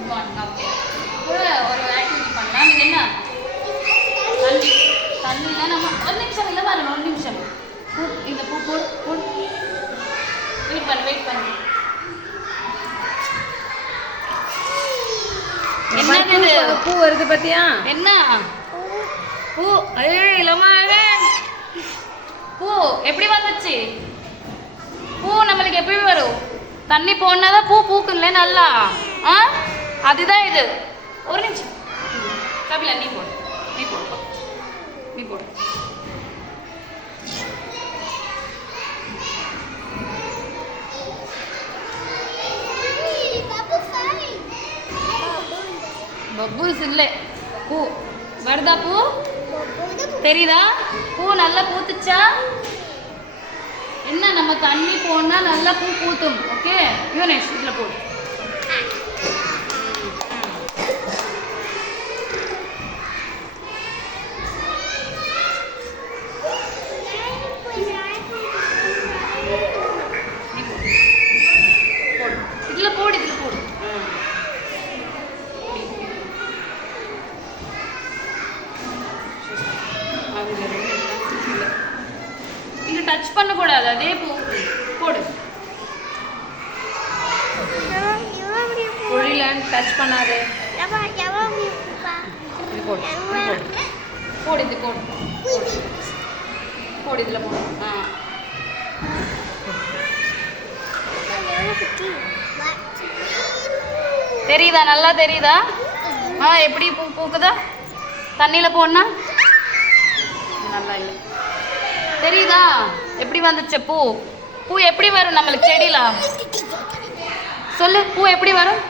Good morning. Okay, கூட ஒரு activity பண்ணலாம். இது என்ன? தண்ணி. தண்ணியில் நம்ம ஒரு நிமிஷம் இல்லை பாருங்க, ஒரு நிமிஷம். பூ, இந்த பூ போடு போடு. வெயிட் பண்ணு வெயிட் பண்ணு. என்னது இது? பூ வருது பார்த்தியா? என்ன பூ? ஏய் இளமகன், பூ எப்படி வந்துச்சு? பூ நம்மளுக்கு எப்படி வரும்? தண்ணி போனாதான் பூ பூக்கும்ல நல்லா. ஆ, அதுதான் இது. ஒரு நிமிஷம் கபிலா, நீ போடு நீ போடு நீ போடு. பப்புல்ஸ் இல்லை, பூ வருதா? பூ தெரியுதா? பூ நல்லா பூத்துச்சா? என்ன, நம்ம தண்ணி போனா நல்லா பூ பூத்தும். ஓகே யுவனேஷ், இதில் போடு. இதில் போடு இதில் போடு. இங்க டச் பண்ணக்கூடாது, அதே பூ போடு. பொழில டச் பண்ணாது. இது போடு போடு இது போடு போடு இதில் போடு. ஆ, தெரியுதா? நல்லா தெரியுதா? ஆ, எப்படி பூ பூக்குதா தண்ணியில் போனா? நல்லா இல்லை. தெரியுதா எப்படி வந்துச்சு பூ? பூ எப்படி வரும் நம்மளுக்கு செடியில? சொல்லு, பூ எப்படி வரும்?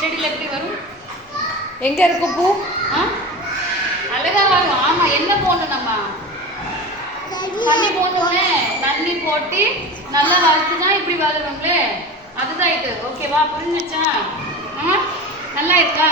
செடியில் எப்படி வரும்? எங்கே இருக்கும் பூ? ஆ, அழகா வரும். ஆமா, என்ன போடணும் நம்ம? தண்ணி போட்டோன்னே தண்ணி போட்டு நல்லா வளர்த்துனா இப்படி வளருவாங்களே, அதுதான் இது. ஓகேவா? புரிஞ்சுச்சா? ஆ, நல்லா இருக்கா?